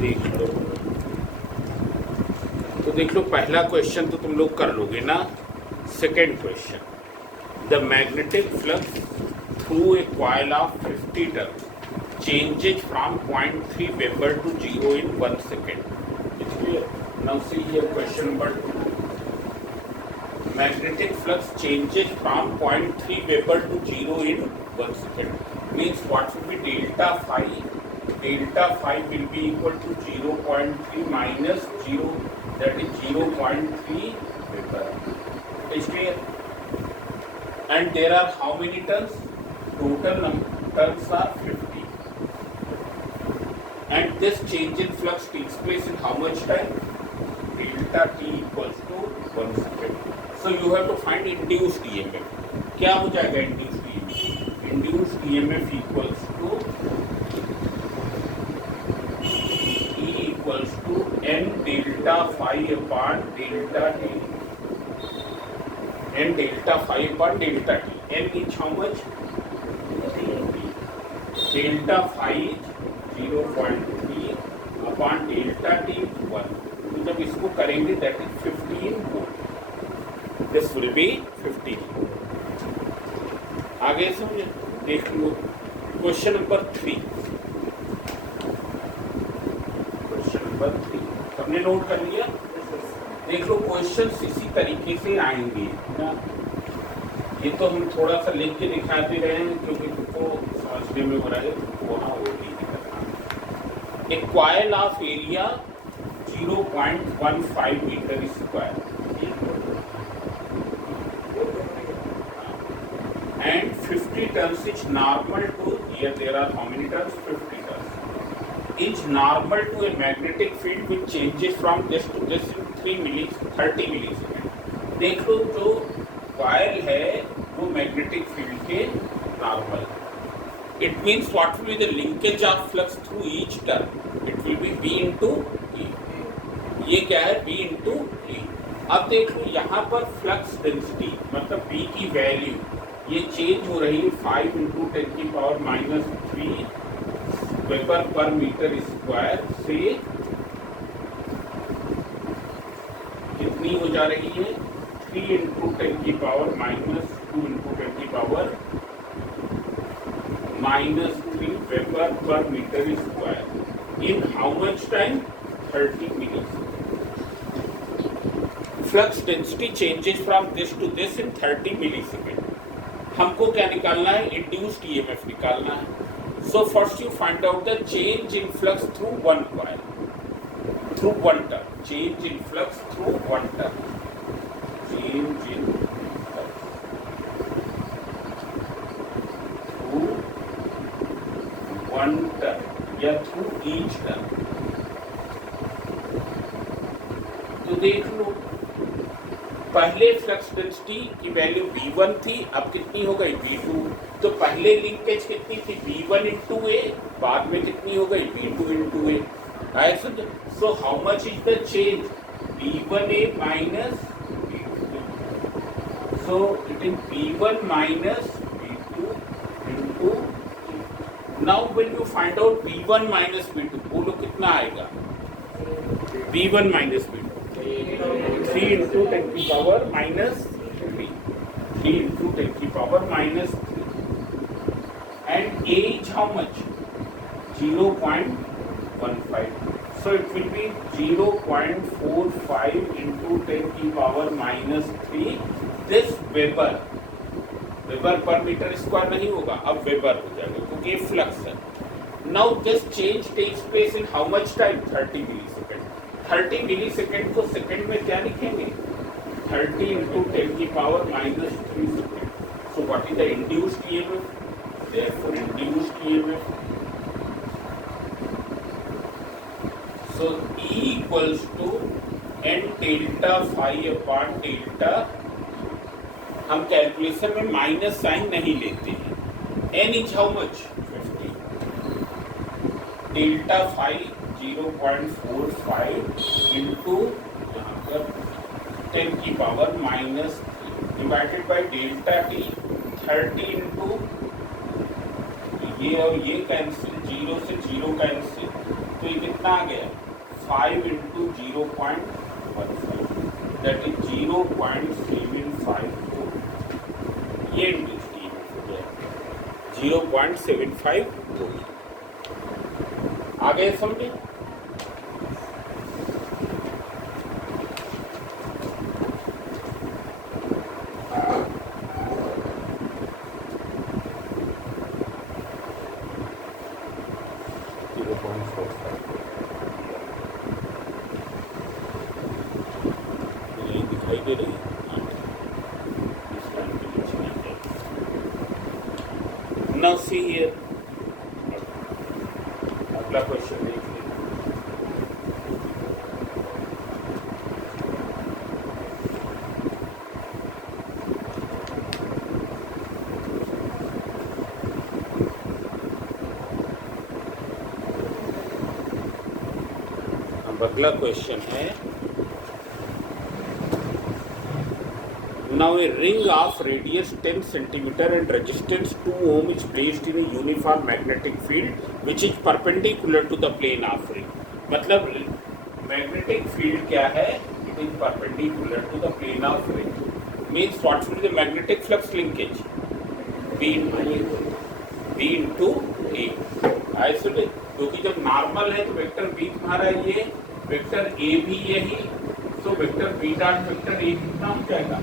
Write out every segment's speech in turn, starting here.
देख लो। तो देख लो, पहला क्वेश्चन तो तुम लोग कर लोगे ना। Second question, the magnetic flux through a coil of 50 turn changes from 0.3 Weber to 0 in 1 second. It's clear. Now see here question number 2. Magnetic flux changes from 0.3 Weber to 0 in 1 second. Means what will be delta phi? Delta phi will be equal to 0.3 minus 0, that is 0.3 Weber. Is clear? And there are how many turns? Total turns are 50. And this change in flux takes place in how much time? Delta t equals to 1 second. So you have to find induced EMF. क्या हो जाएगा induced EMF? Induced EMF equals to E equals to n delta phi upon delta t. N delta phi upon delta t. N is how much? Delta phi is 0.3 upon delta T 1. तो जब इसको करेंगे that is 15 volt. This will be 15. आगे समझे? देख लो question number 3. Question number 3 सबने note कर लिया? देख लो क्वेश्चन इसी तरीके से आएंगे ना. ये तो हम थोड़ा सा लिख के दिखाते रहे हैं क्योंकि तुमको समझने में हो रहा है. वहाँ वो भी a coil of area 0.15 meter square and 50 turns is normal to, here there are how many turns? 50 turns is normal to a magnetic field which changes from this to this in 30 millisecond. देख लो जो coil है वो magnetic field के normal. It means what will be the linkage of flux through each turn? It will be B into E. ये क्या है? B into E. अब देख लो यहाँ पर फ्लक्स डेंसिटी मतलब B की वैल्यू ये चेंज हो रही है 5 into 10 की power -3 weber per metre square से कितनी हो जा रही है? 3 into 10 की पावर -2 into 10 की power -3 Weber per meter square. In how much time? 30 milliseconds. Flux density changes from this to this in 30 milliseconds. हमको क्या निकालना है? Induced EMF निकालना है. So first you find out the change in flux through one coil, through one turn. Change in flux through one turn. Change in one turn या through each turn. तो देख लो पहले फ्लक्स डेंसिटी की value V1 थी, अब कितनी हो गई? V2. तो पहले लिंकेज कितनी थी? V1 into A, बाद में कितनी हो गई? V2 into A. ऐसा so how much is the change? V1A minus V2. So it is V1 minus V2 into. Now when you find out V1 minus V2, बोलो कितना आएगा? V1 minus V2 3 into 10 की power -3. 3 into 10 की power -3. And A is how much? 0.15. So it will be 0.45 into 10 की power -3. This Weber पर metre square नहीं होगा, अब वेबर हो जाएगा क्योंकि ये फ्लक्स है. Now this change takes place in how much time? 30 millisecond. 30 millisecond को सेकंड में क्या लिखेंगे? 30 into 10 की power -3 second. So what is the induced EMF? Therefore induced EMF, so E equals to n delta phi upon delta. हम calculation में minus sign नहीं लेते हैं. n is how much? 50. Delta phi 0.45 into यहाँ पर 10 की power -3 divided by delta T 30 into ये और ये कैंसिल, 0 से 0 कैंसिल, तो ये कितना आ गया 5 इंटू 0.15 दैट इज 0.75 ये इंड्यूस्ड ईएमएफ हो गया 0.75 वोल्ट। आ गए समझे? दिखाई दे रही है? Now see here. अगला क्वेश्चन देखिए। अब अगला क्वेश्चन है Now a ring of radius 10 centimeter and resistance 2 ohm is placed in a uniform magnetic field which is perpendicular to the plane of ring. मतलब magnetic field क्या है? It is perpendicular to the plane of ring. Means what will be the magnetic flux linkage? B into A. ऐसे क्योंकि जब normal है तो vector B तुम्हारा ये वेक्टर A भी यही तो vector B dot vector A कितना हो जाएगा?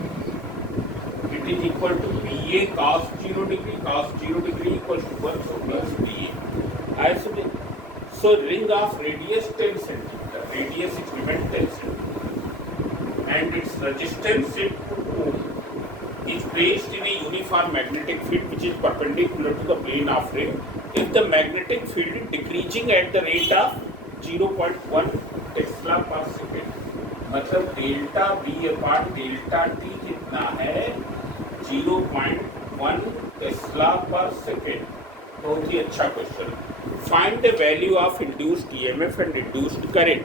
It is equal to BA cos 0 degree equals to 1 so plus BA. So ring of radius 10 centimeter, radius is given 10 centimeter, and its resistance is 2 ohm is placed in a uniform magnetic field which is perpendicular to the plane of ring. If the magnetic field is decreasing at the rate of 0.1 Tesla per second, मतलब delta B upon delta T कितना है 0.1 Tesla पर second. बहुत ही अच्छा question. Find the value of induced EMF and induced current.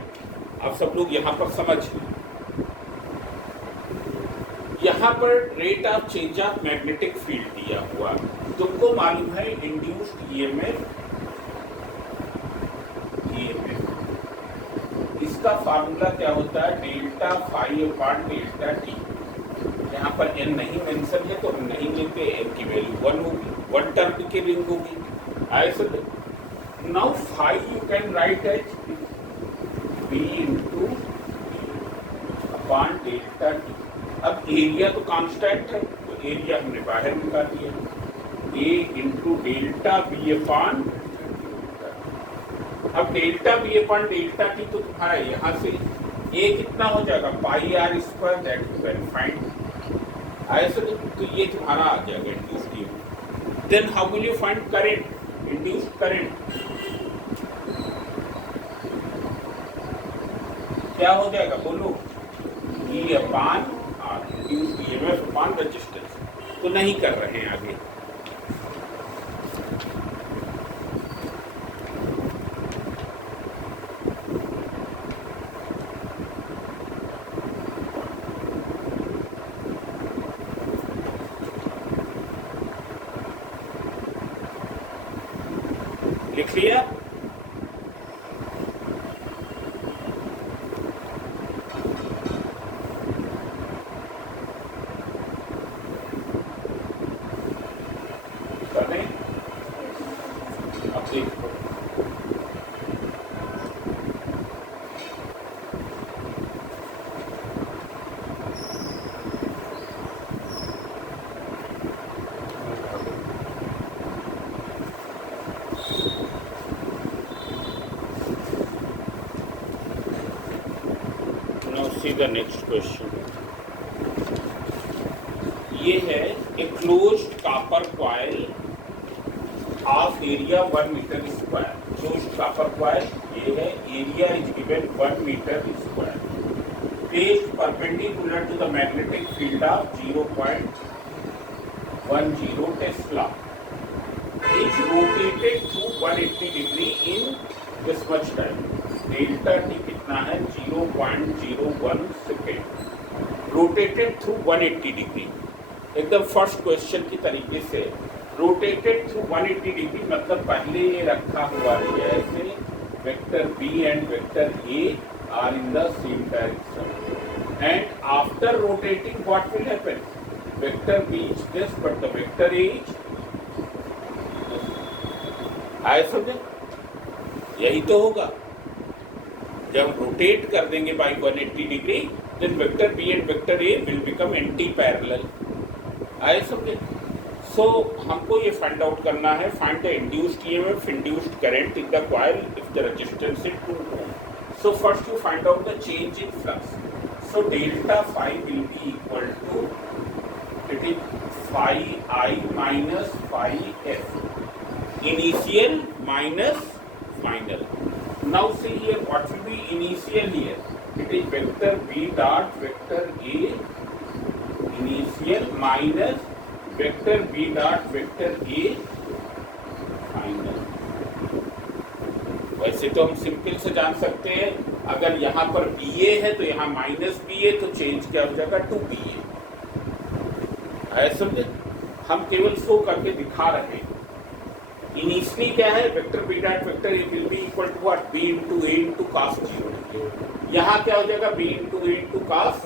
अब सब लोग यहाँ पर समझिए, यहाँ पर rate of change of magnetic field दिया हुआ, तुमको मालूम है इंड्यूस्ड ईएमएफ इसका फार्मूला क्या होता है delta phi upon delta T. यहाँ पर n नहीं मेंशन है तो हम नहीं लेते, n की वैल्यू 1 होगी, 1 टर्म की रिंग होगी। ऐसे now phi you can write as b into upon delta t. अब एरिया तो कांस्टेंट है तो एरिया हमने बाहर निकाल दिया a into delta B upon. अब delta B upon delta t तो तुम्हारा यहाँ से a कितना हो जाएगा pi r square that you can find. ऐसे तो ये तुम्हारा आ जाएगा induced EMF. Then how will you find current? Induced current क्या हो जाएगा बोलो? E upon R, induced EMF upon resistance. तो नहीं कर रहे हैं आगे। लिख लिया? कर दें? अब देखो see the next question. ये है a closed copper coil of area 1 meter square. Closed copper coil ये है, area is given 1 meter square. Placed perpendicular to the magnetic field of 0.10 Tesla. Is rotated through 180 degree in this much time. Delta T कितना है 0.01 second, rotated through 180 degree. एकदम first question की तरीके से rotated through 180 degree मतलब पहले ये रखा हुआ है ऐसे vector B and vector A are in the same direction. And after rotating, what will happen? Vector B is this, but the vector A is this. आए समझे? यही तो होगा. जब हम रोटेट कर देंगे by 180 degree, then vector B and vector A will become anti-parallel. आए समझे? So हमको ये फाइंड आउट करना है, find the induced EMF, induced current in the coil if the resistance is 2 ohm. So first you find out the change in flux. So delta phi will be equal to, it is phi I minus phi f, initial minus final. Now see here, what will be initial here? It is vector B dot vector A initial minus vector B dot vector A final. वैसे तो हम simple से जान सकते हैं, अगर यहाँ पर BA है तो यहाँ माइनस BA, तो चेंज क्या हो जाएगा 2BA. ऐसा समझे? हम केवल शो करके दिखा रहे हैं. इनिशियली क्या है, vector B dot vector A will be equal to what, B into A into cos 0 degree. यहाँ क्या हो जाएगा, B into A into cos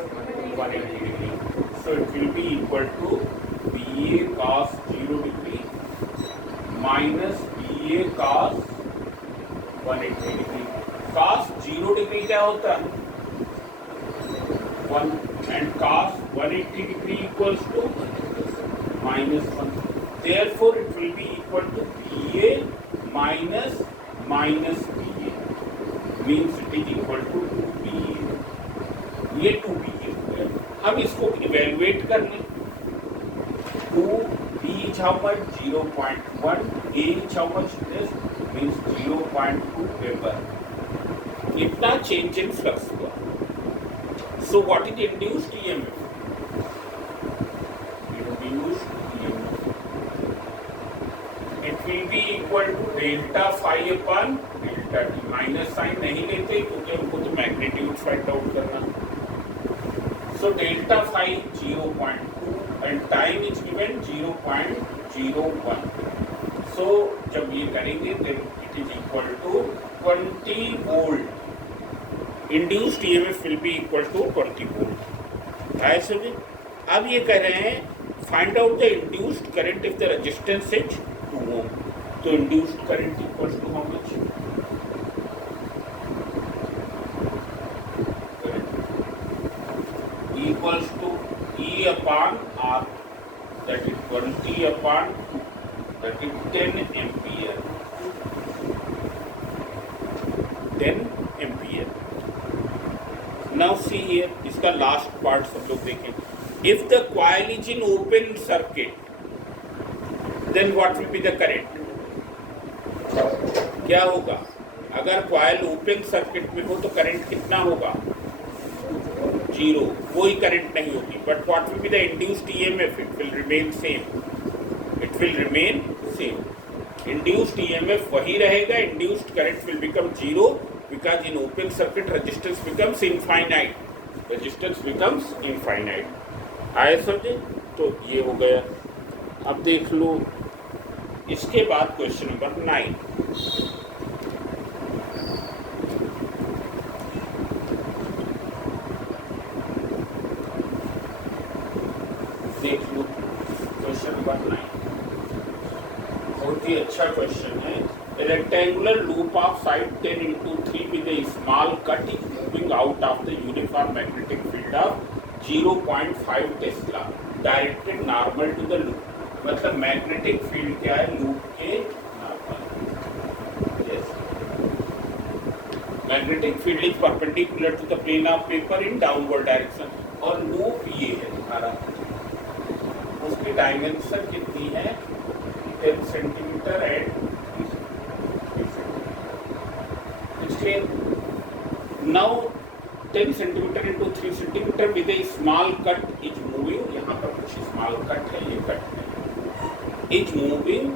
180 degree. So it will be equal to BA cos 0 degree minus BA cos 180 degree. cos 0 degree क्या होता है, 1, and cos 180 degree equals to -1. Therefore it will be equal to BA minus BA, means it is equal to 2BA. ये 2BA हो गया. हम इसको evaluate कर लें. 2B is how much, 0.1, A is how much, this means 0.2 Weber. इतना change in flux हुआ. So what is induced EMF? It will be equal to delta phi upon delta t. Minus sign नहीं लेते क्योंकि हमको तो magnitude find out करना. So delta phi 0.2 and time is given 0.01. So जब ये करेंगे then it is equal to 20 volt. Induced EMF will be equal to 20 volt. है समझे? अब ये कह रहे हैं find out the induced current if the resistance is 2 ohm. तो induced current equals to how much, equals to E upon R, that is 20 upon 2, that is 10 ampere. 10 ampere. Now see here, इसका last part सब लोग देखें. If the coil is in open circuit, then what will be the current? क्या होगा? अगर coil open circuit में हो तो करंट कितना होगा, 0, कोई करंट नहीं होगी. But what will be the induced EMF? It will remain same. It will remain same. Induced EMF वही रहेगा. Induced current will become 0 because in open circuit resistance becomes infinite. Resistance becomes infinite. आए समझे? तो ये हो गया. अब देख लो इसके बाद क्वेश्चन नंबर 9. देख लो क्वेश्चन नंबर 9, बहुत ही अच्छा क्वेश्चन है. Rectangular loop of side 10 into 3 with a small cut is moving out of the uniform magnetic field of 0.5 Tesla directed normal to the loop. मतलब मैग्नेटिक फील्ड क्या है, loop के normal. Magnetic field is perpendicular to the plane of paper in downward direction. और loop ये है तुम्हारा, उसकी dimension कितनी है, 10 centimetre and 16. Now 10 centimetre into 3 centimetre with a small cut is moving. यहाँ पर कुछ स्मॉल कट है, ये कट है, is moving.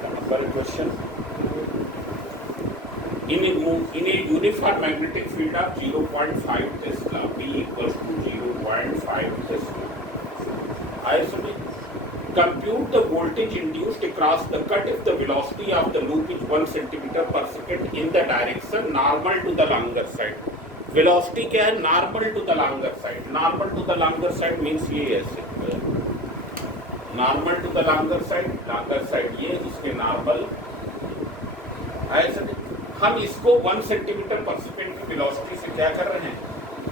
Number question. In a uniform magnetic field of 0.5 Tesla, B equals to 0.5 Tesla. आए सुनिए, Compute the voltage induced across the cut if the velocity of the loop is 1 centimeter per second in the direction normal to the longer side. Velocity क्या है? Normal to the longer side. Normal to the longer side means ये ऐसे. Normal to the longer side ये इसके normal ऐसे. हम इसको 1 centimetre पर सेकंड की वेलोसिटी से क्या कर रहे हैं?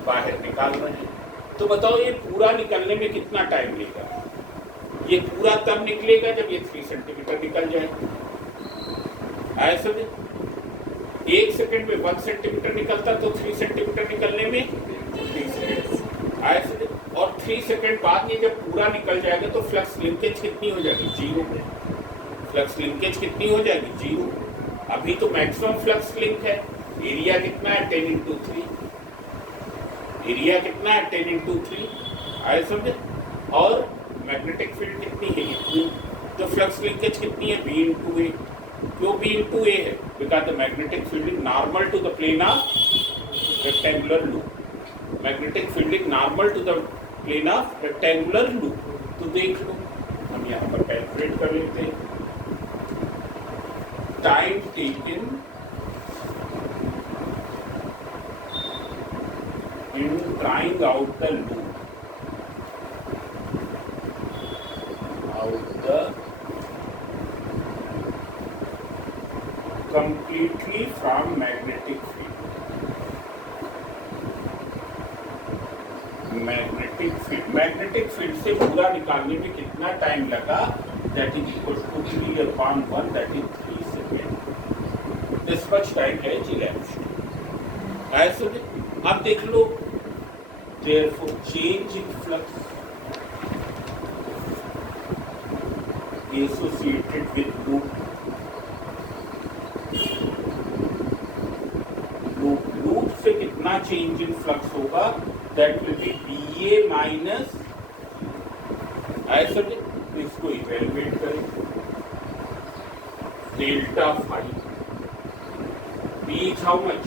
बाहर निकाल रहे हैं. तो बताओ ये पूरा निकलने में कितना टाइम लेगा? ये पूरा तब निकलेगा जब ये 3 सेंटीमीटर निकल जाए. ऐसे में 1 सेकंड में 1 सेंटीमीटर निकलता तो 3 सेंटीमीटर निकलने में 3 सेकंड. ऐसे और 3 सेकंड बाद ये जब पूरा निकल जाएगा तो फ्लक्स लिंकेज कितनी हो जाएगी? 0. फ्लक्स लिंकेज कितनी हो जाएगी? 0. अभी तो मैक्सिमम फ्लक्स लिंक है. एरिया कितना है? 10 into 3. एरिया कितना है? 10 into 3. आए समझे? और मैग्नेटिक फील्ड कितनी है? इतनी. तो फ्लक्स लिंकेज कितनी है? B into A. क्यों B into A है? Because the magnetic field is normal to the plane of rectangular loop. Magnetic field is normal to the plane of rectangular loop. तो देख लो, हम यहाँ पर कैलकुलेट कर लेते हैं. Time taken in trying out the loop, completely from magnetic field. Magnetic field से पूरा निकालने में कितना टाइम लगा? That is equal to 3/1, that is 3 second. This much time है elapsed. ऐसे अब देख लो, therefore change in flux associated with loop से कितना चेंज इन फ्लक्स होगा? That will be BA minus. ऐसे इसको इवेलुएट करें. Delta phi B is how much?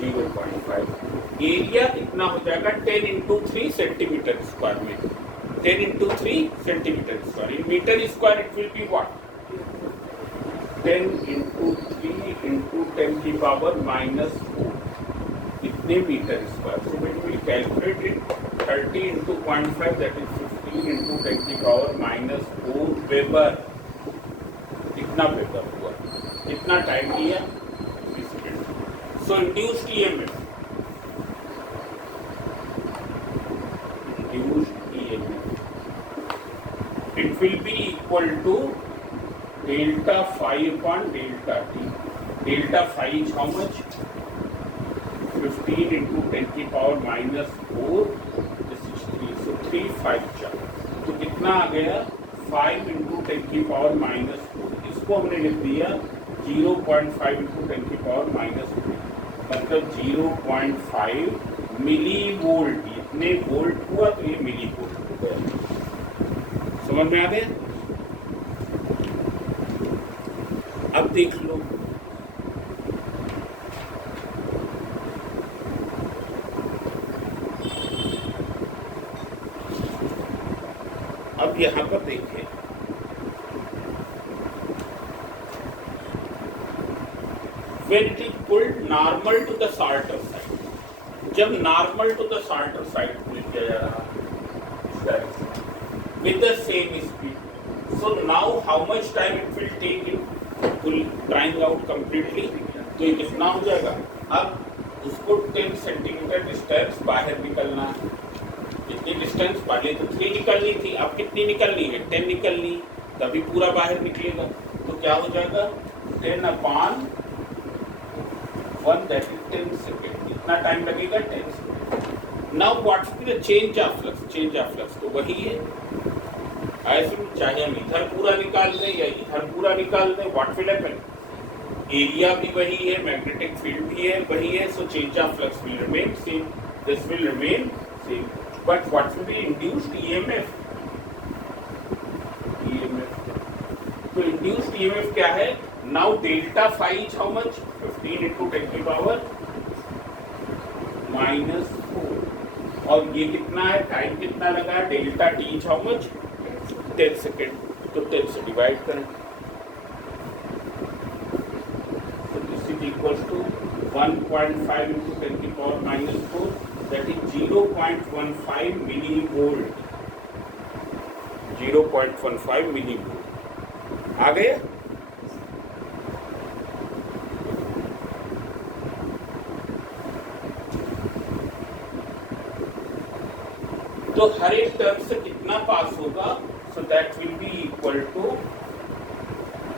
0.5. Area कितना हो जाएगा? 10 into 3 सेंटीमीटर स्क्वायर में. 10 into 3 centimetre square. In metre square it will be what? 10 into 3 into 10 की power -4. इतने metre square. So when we calculate it, 30 into 0.5 that is 15 into 10 की power -4 weber. कितना weber हुआ? कितना टाइम लिया? 20 second. So induced EMF, it will be equal to delta phi upon delta t. Delta phi is how much? 15 into 10 की power -4 63. So 3 5 4. तो कितना आ गया? 5 into 10 की पावर -4. इसको हमने लिख दिया 0.5 into 10 की पावर -3. मतलब 0.5 मिली वोल्ट. इतने वोल्ट हुआ तो ये मिली वोल्ट हो गया. समझ में आ गया? अब देख लो, अब यहां पर देखिए, when it is pulled normal to the shorter side, जब normal to the shorter side pull किया जा रहा with the same speed. So now how much time it will take in pull drying out completely? तो ये कितना हो जाएगा? अब उसको 10 सेंटीमीटर डिस्टेंस बाहर निकलना है. इतनी डिस्टेंस पहले तो 3 निकलनी थी, अब कितनी निकलनी है? 10 निकलनी. तभी पूरा बाहर निकलेगा. तो क्या हो जाएगा? 10/1 दैट इज 10 सेकेंड. इतना टाइम लगेगा 10 second. Now what will be the change of flux? Change of flux तो वही है. ऐसे चाहे हम इधर पूरा निकाल दें या इधर पूरा निकाल दें, व्हाट विल हैपन? एरिया भी वही है, मैग्नेटिक फील्ड भी है वही है. So change of flux will remain same. This will remain same. But what will be induced EMF? तो इंड्यूस्ड EMF क्या है? Now delta phi is how much? 15 into 10 की पावर -4. और ये कितना है? टाइम कितना लगा? Delta T is how much? 10 second, तो 10 से डिवाइड करें, तो this is equal to 1.5 into 10 की power -4, that is 0.15 milli volt, 0.15 milli volt. आ गया? तो हर एक टर्म से कितना पास होगा, so that will be equal to,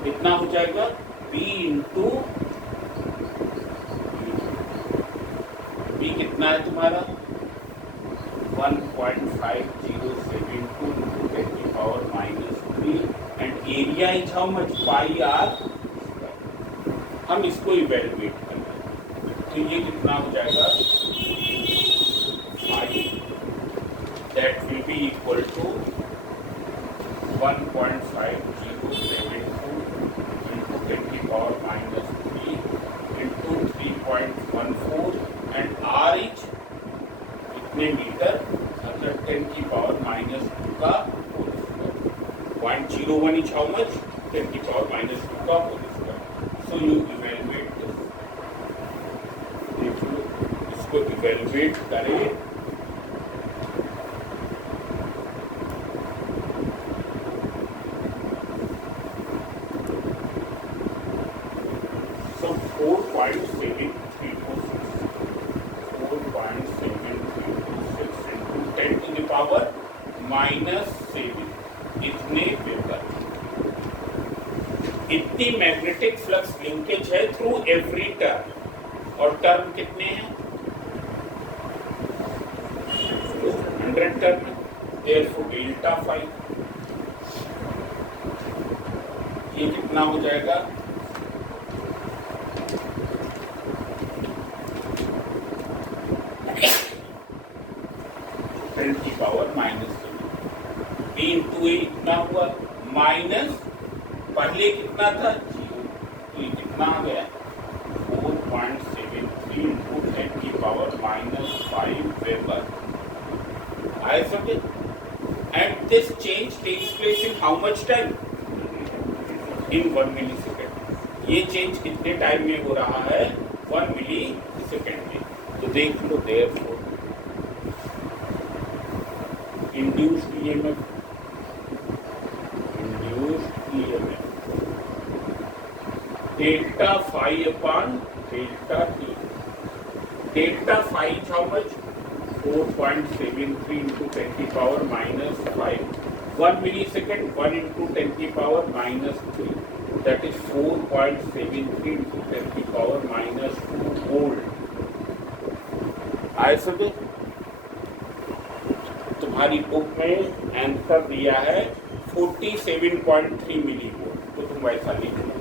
कितना हो जाएगा, b इंटू b कितना है तुम्हारा 1.5072 into 10 की power -3 and area is how much, pi R. हम इसको इवेल्युएट कर रहे हैं, तो ये कितना हो जाएगा, that will be equal to 1.5072 into 10 की power -3 into 3.14 and r is कितने मीटर, मतलब 10 की पावर -2 का whole square, 0.01 is how much, 10 की पावर -2 का whole square. So you evaluate this, देख लो इसको इवेल्युएट करें, so 4.7326 into 10 to the power -7 इतने वेबर, इतनी मैग्नेटिक फ्लक्स लिंकेज है थ्रू एवरी टर्म, और टर्म कितने हैं, 100 टर्म, देयरफॉर डेल्टा फाई, ये कितना हो जाएगा, 10 की पावर -7, b इंटू ए इतना हुआ, माइनस पहले कितना था 0, तो ये कितना आ गया 4.73 इंटू 10 की पावर -5 वेबर। आए समझे? And this change takes place in how much time, in 1 millisecond. ये चेंज कितने टाइम में हो रहा है, 1 मिली सेकेंड में। तो देख लो, therefore induced EMF, delta phi upon delta t, delta phi is how much, 4.73 into 10 की power -5, 1 millisecond, 1 into 10 की power -3, that is 4.73 into 10 की power -2 volt। आए समझे? तुम्हारी बुक में आंसर दिया है 47.3 मिली वोल्ट, तो तुम वैसा लिख लो,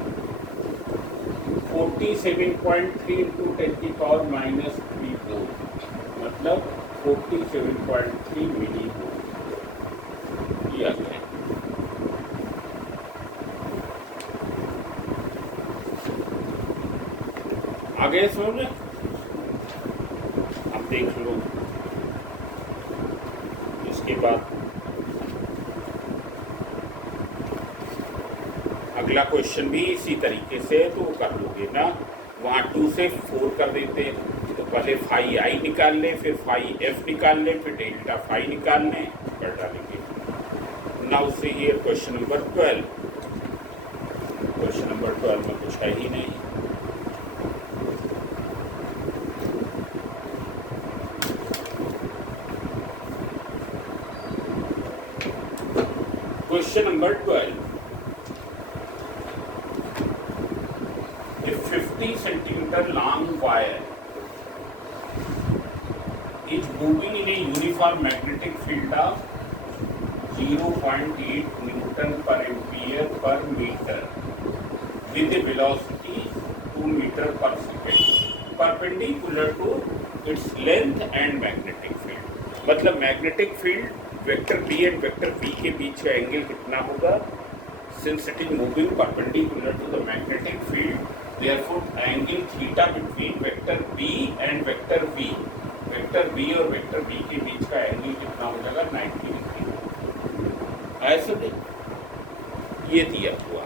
47.3 इंटू 10 की पावर -3 वोल्ट, मतलब 47.3 मिली वोल्ट, ये आ गया। आगे समझ, अब देख लो के बाद अगला क्वेश्चन भी इसी तरीके से, तो कर लोगे ना, वहाँ 2 से 4 कर देते, तो पहले फाई आई निकाल लें, फिर फाई एफ निकाल लें, फिर डेल्टा फाई निकाल लें, कर डालेंगे। नाउ से here question number 12, question number 12 में कुछ है ही नहीं। Question number 12. A 50 centimeter long wire is moving in a uniform magnetic field of 0.8 Newton per ampere per meter with a velocity 2 meter per second perpendicular to its length and magnetic field। मतलब magnetic field vector B and vector B के बीच का angle कितना होगा, since it is moving perpendicular to the magnetic field, therefore angle theta between vector B and vector V, vector B और vector B के बीच का एंगल कितना हो जाएगा, 90 डिग्री। ऐसे ये दिया हुआ।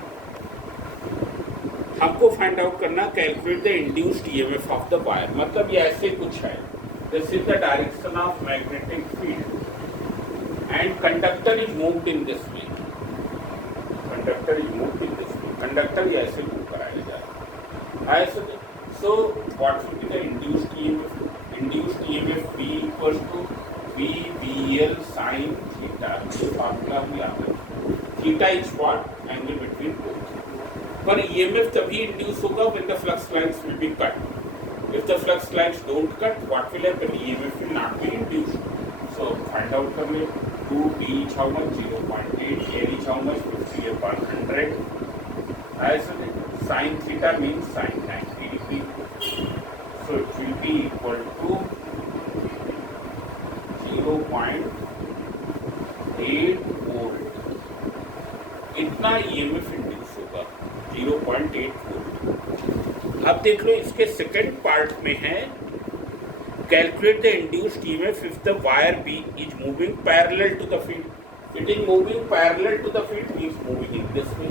हमको फाइंड आउट करना calculate the induced EMF of the wire, मतलब ये ऐसे कुछ है, this is the direction of magnetic field and conductor is moved in this way, conductor is moved in this way, conductor ये ऐसे मूव कराया जाएगा ऐसे। So what will be the induced EMF? Induced EMF V equals to VBL sin theta, ये formula भी आता है। Theta is what? Angle between both. पर EMF तभी इंड्यूस होगा when the flux lines will be cut. If the flux lines don't cut, what will happen? EMF will not be induced. So find out कर ले 2D is how much? 0.8, L is how much? 50/100. ऐसे sin theta means sin 90 degree. So it will be equal to 0.8 volt. इतना EMF induce होगा 0.8 volt. अब देख लो इसके second part में है calculate the induced EMF if the wire B is moving parallel to the field. It is moving parallel to the field means moving in this way.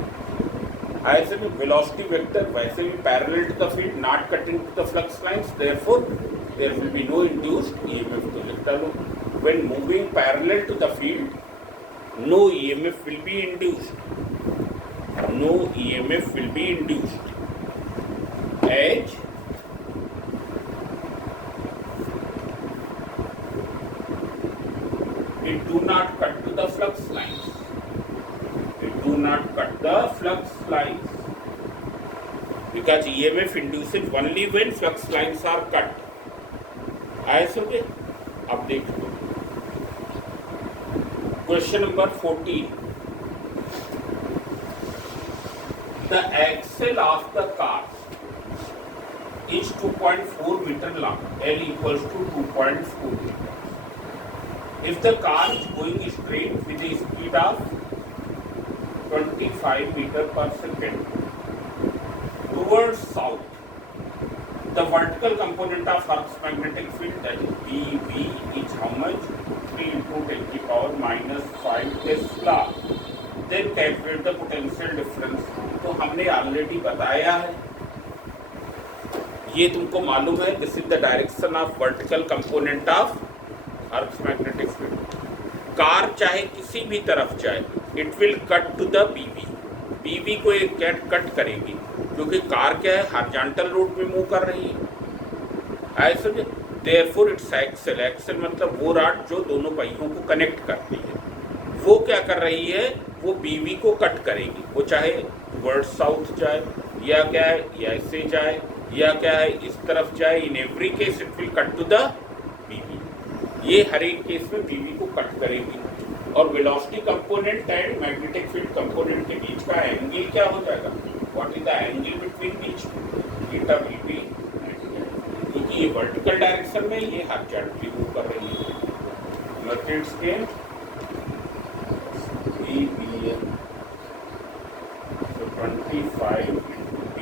ऐसे में velocity vector वैसे भी parallel to the field, not cutting to the flux lines, therefore there will be no induced EMF. तो लिखता लो when moving parallel to the field no EMF will be induced, no EMF will be induced as it do not cut to the flux lines. It do not cut the flux lines because EMF induces only when flux lines are cut. ऐसे में अब देख लो question number 14। The axle of the car is 2.4 meter long. L equals to 2.4 meters. If the car is going straight with a speed of 25 meter per second towards south, the vertical component of Earth's magnetic field, that is BV, is how much? 3 into 10 to the power minus 5 Tesla. Then calculate the potential difference. तो हमने already बताया है, ये तुमको मालूम है, this is the direction of vertical component of earth's magnetic field. Car चाहे किसी भी तरफ जाए it will cut to the BV, BV को एक कट करेगी क्योंकि कार क्या है, हॉरिजॉन्टल रूट में मूव कर रही है। ऐसे देयरफॉर इट्स एक्सेल, एक्सेल मतलब वो रॉड जो दोनों पहियों को कनेक्ट करती है, वो क्या कर रही है, वो बीवी को कट करेगी। वो चाहे वर्ड साउथ जाए या क्या है, या ऐसे जाए या क्या है, इस तरफ जाए, in every case it will cut to the BV. ये हर एक केस में बीवी को कट करेगी। और velocity component and magnetic field component के बीच का एंगल क्या हो जाएगा? What is the angle between beach? Theta will be, क्योंकि ये वर्टिकल डायरेक्शन में, ये हॉरिजॉन्टली मूव कर रही है। मेथड्स के BBL, so 25 into B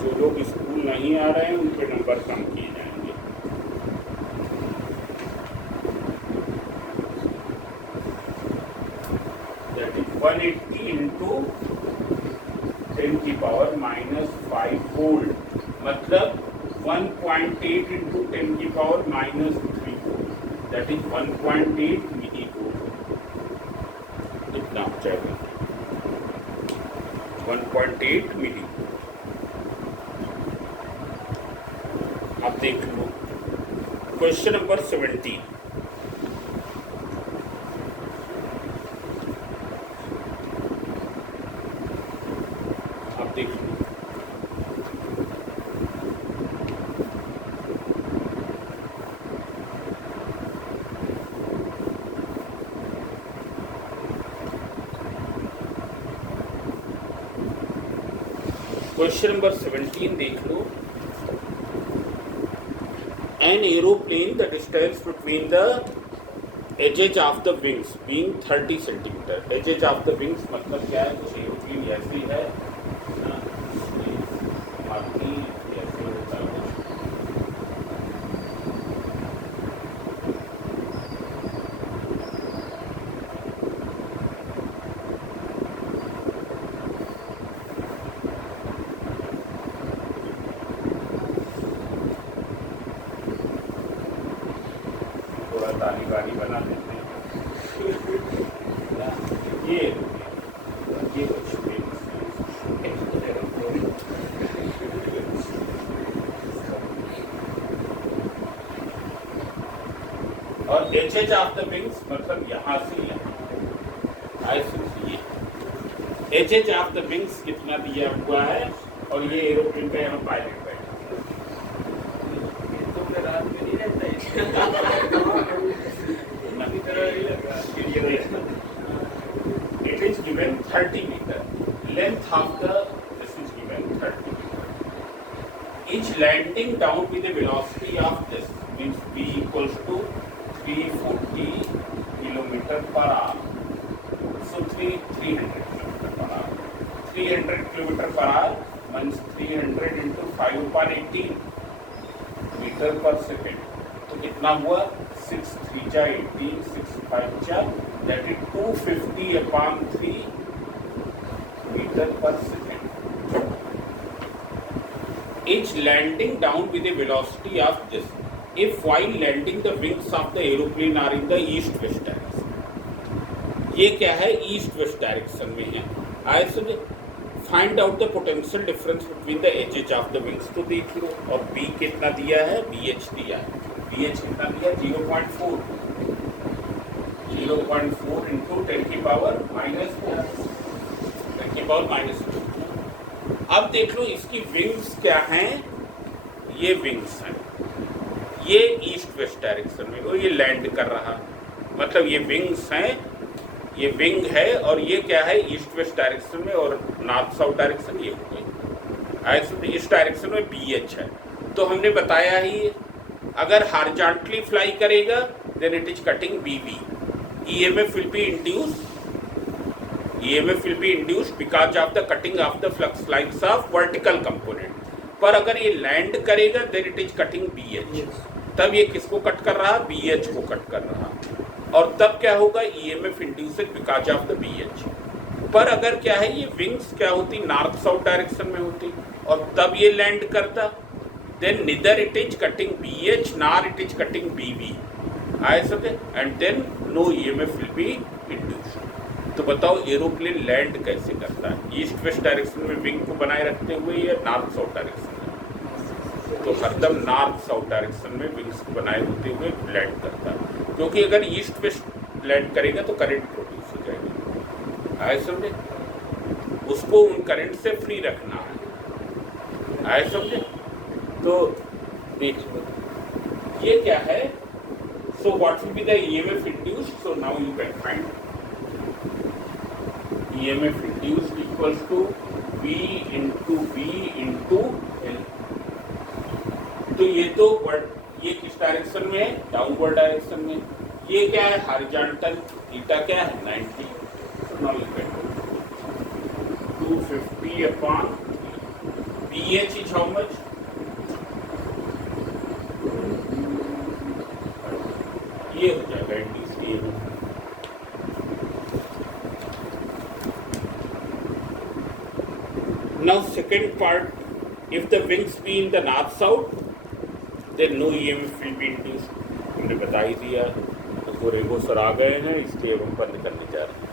जो लोग स्कूल नहीं आ रहे हैं उनके नंबर कम किए जाएंगे। That is 180 into 10 की पावर माइनस 5 वोल्ट, मतलब 1.8 इंटू 10 की power minus 3 volt, that is 1.8 milli volt. इतना हो जाएगा 1.8 मिली। अब देख लो क्वेश्चन नंबर 17। देख लो क्वेश्चन नंबर 17 देख लो। An aeroplane, the distance between the edges of the wings being 30 centimetre. edges of the wings मतलब क्या है, कुछ एरोप्लेन ऐसी है ऐसे होता ताली वाली बना देते हैं। ये कुछ और एच ऑफ द विंग्स मतलब यहाँ से यहाँ एच ऑफ द विंग्स कितना दिया हुआ है और ये एरोप्लेन का यहाँ pilot it is given 30 meter. Length of the this is given 30 meter. Each landing down with a velocity of this means v equals to 340 kilometer per hour. So 300 kilometer per hour. 300 kilometer per hour means 300 into 5 upon 18 meter per second. तो कितना हुआ 6 3 जा 18 6 5 जा that is 250 upon 3 meter per second. Each landing down with a velocity of this. If while landing the wings of the aeroplane are in the east-west direction. ये क्या है east west direction में है। I should find out the potential difference between the edges of the wings. तो देख लो और B कितना दिया है बी एच दिया है। बी एच कितना दिया 0.4 इंटू 10 की पावर -4 10 की पावर -4। अब देख लो इसकी विंग्स क्या हैं। ये विंग्स हैं ये ईस्ट वेस्ट डायरेक्शन में और ये लैंड कर रहा मतलब ये विंग्स हैं ये विंग है और ये क्या है ईस्ट वेस्ट डायरेक्शन में और नॉर्थ साउथ डायरेक्शन ये हो गई। ऐसे इस डायरेक्शन में बी एच है। तो हमने बताया ही अगर हॉरिजॉन्टली फ्लाई करेगा then it is cutting B B. EMF will be induced because of the cutting of the flux lines of vertical component. पर अगर ये लैंड करेगा then it is cutting B H. तब ये किसको कट कर रहा बी एच को कट कर रहा और तब क्या होगा EMF induced because of the BH. पर अगर क्या है ये विंग्स क्या होती नॉर्थ साउथ डायरेक्शन में होती और तब ये लैंड करता then neither it is cutting BH nor it is cutting BV आई सके and then no EMF will be induced. तो बताओ एरोप्लेन लैंड कैसे करता है ईस्ट वेस्ट डायरेक्शन में विंग को बनाए रखते हुए या नॉर्थ साउथ डायरेक्शन में। तो हरदम नॉर्थ साउथ डायरेक्शन में विंग्स को बनाए होते हुए लैंड करता है क्योंकि अगर ईस्ट वेस्ट लैंड करेगा तो करंट प्रोड्यूस हो जाएगी। आए समझे उसको उन करंट से फ्री रखना है। आए समझे तो देखिए ये क्या है। So what will be the EMF induced. So now you can find EMF induced equals to V into L। तो ये किस डायरेक्शन में है डाउनवर्ड डायरेक्शन में। ये क्या है हॉरिजॉन्टल थीटा क्या है 90। तो now you can 250 upon BH is how much ये हो जाएगा induce. Now second part, if the wings be in the north south, then no EMF will be induced। हमने बता ही दिया। तो रेगो सर आ गए हैं इसलिए हम बंद करने जा रहे हैं।